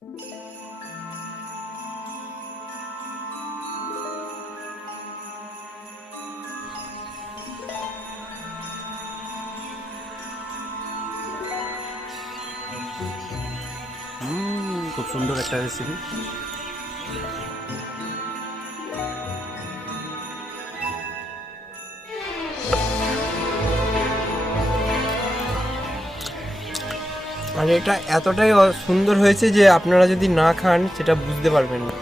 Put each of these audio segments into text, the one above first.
খুব সুন্দর একটা রেসিপি। আর এটা এতটাই সুন্দর হয়েছে যে আপনারা যদি না খান সেটা বুঝতে পারবেন না।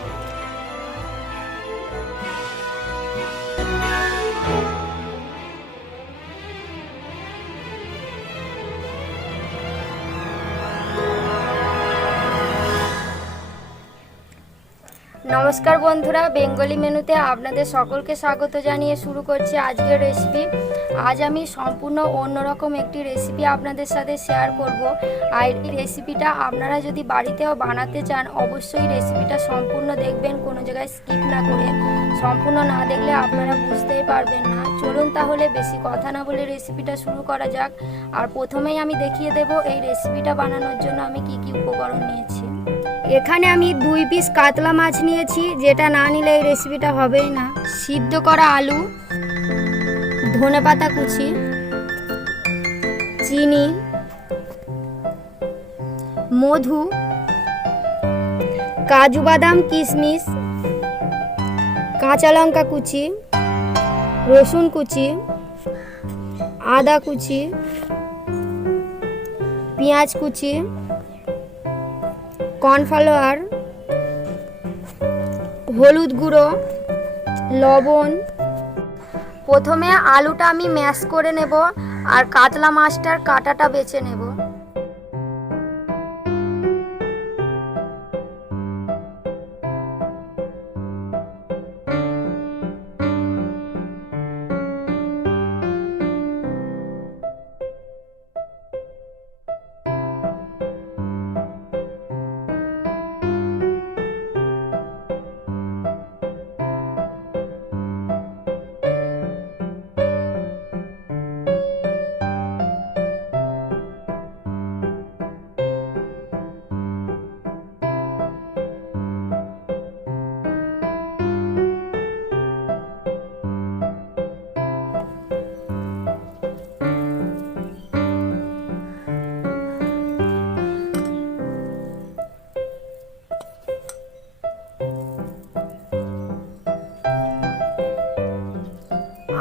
নমস্কার বন্ধুরা, বেঙ্গলি মেনুতে আপনাদের সকলকে স্বাগত জানিয়ে শুরু করছি আজকের রেসিপি। আজ আমি সম্পূর্ণ অন্যরকম একটি রেসিপি আপনাদের সাথে শেয়ার করব। আর এই রেসিপিটা আপনারা যদি বাড়িতেও বানাতে চান অবশ্যই রেসিপিটা সম্পূর্ণ দেখবেন, কোনো জায়গায় স্কিপ না করে। সম্পূর্ণ না দেখলে আপনারা বুঝতেই পারবেন না। চলুন তাহলে বেশি কথা না বলে রেসিপিটা শুরু করা যাক। আর প্রথমেই আমি দেখিয়ে দেব এই রেসিপিটা বানানোর জন্য আমি কি কি উপকরণ নিয়েছি। এখানে আমি 2 পিস কাতলা মাছ নিয়েছি, যেটা না নিলে এই রেসিপিটা হবেই না। সিদ্ধ করা আলু, ধনেপাতা কুচি, চিনি, মধু, কাজু বাদাম কিশমিশ, কাঁচা লঙ্কা কুচি, রসুন কুচি, আদা কুচি, পেঁয়াজ কুচি, কর্নফ্লাওয়ার, হলুদ গুঁড়ো, লবণ। প্রথমে আলুটা আমি ম্যাশ করে নেব আর কাতলা মাছটার কাঁটাটা বেছে নেব।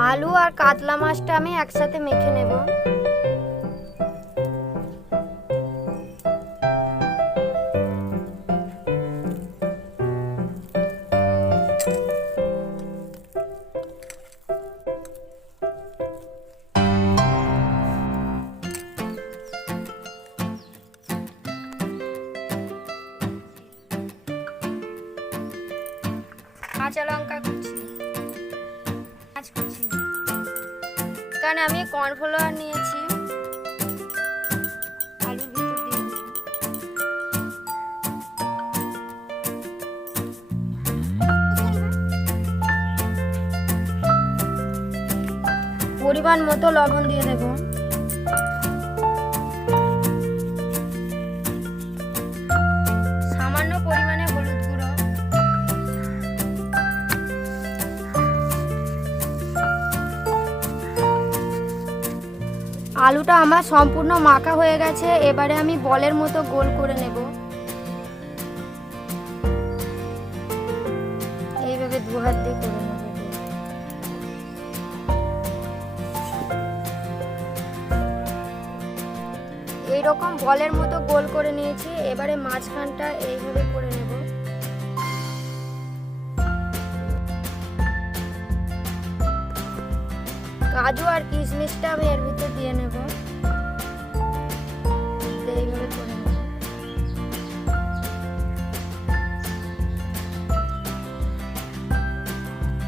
আলু আর কাতলা মাছটা আমি একসাথে মেখে নেব। কাঁচা লঙ্কা কুচি, পেঁয়াজ কুচি, এখানে আমি কর্নফ্লাওয়ার নিয়েছি, আলুর ভিতর দিয়ে দেব। পরিমাণ মতো লবণ দিয়ে দেব। সামান্য পরিমাণে হলুদ গুঁড়ো, আলুটা আমার সম্পূর্ণ মাখা হয়ে গেছে। এবারে আমি বলের মতো গোল করে নেব। এইভাবে 2 হাত দিয়ে করে নেব। এইরকম বলের মতো গোল করে নিয়েছি। এবারে মাঝখানটা এইভাবে করে নেব। কাজু আর কিশমিশটা আমি এর ভিতর দিয়ে নেব। এইভাবে করে নেব।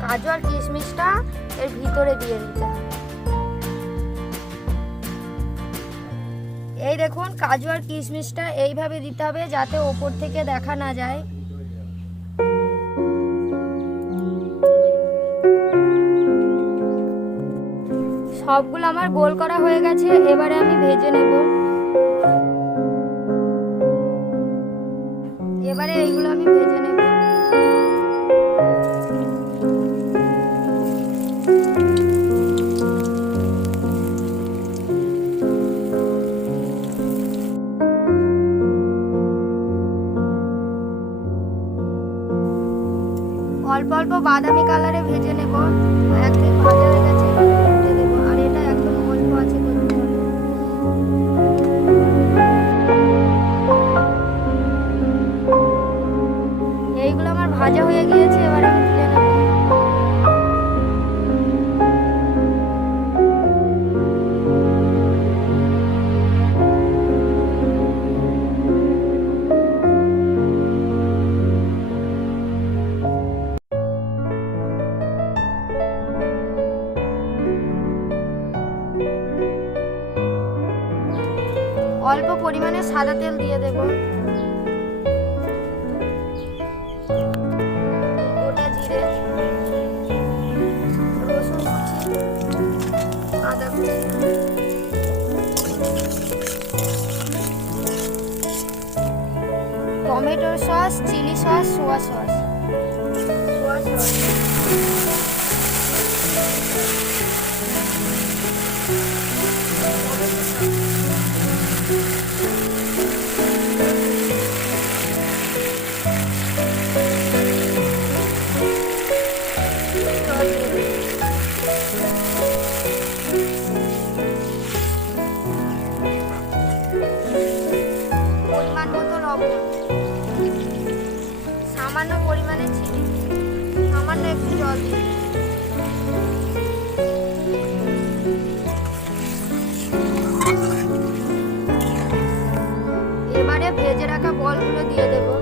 কাজু আর কিশমিশটা এর ভিতরে দিয়ে দিতে হবে। এই দেখুন, কাজু আর কিশমিশটা এইভাবে দিতে হবে যাতে ওপর থেকে দেখা না যায়। সবগুলো আমার গোল করা হয়ে গেছে। এবারে আমি ভেজে নেব। এবারে এইগুলো আমি ভেজে নেব। অল্প অল্প বাদামি কালারে ভেজে নেব। একদিক ভাজা হয়ে গেছে, এবার উল্টে দেবো। আর এটা একদম অল্প আছে করতে হবে। এইগুলো আমার ভাজা হয়ে গিয়েছে, এবার আমি তুলে নেব। অল্প পরিমাণে সাদা তেল দিয়ে দেব। গোটা জিরে, রসুন কুচি, আদা কুচি, tomato sauce, chilli sauce, soya sauce, পরিমাণ মতো লবণ, সামান্য পরিমাণে চিনি, সামান্য একটু জল দিয়ে এবারে ভেজে রাখা বলগুলো দিয়ে দেবো।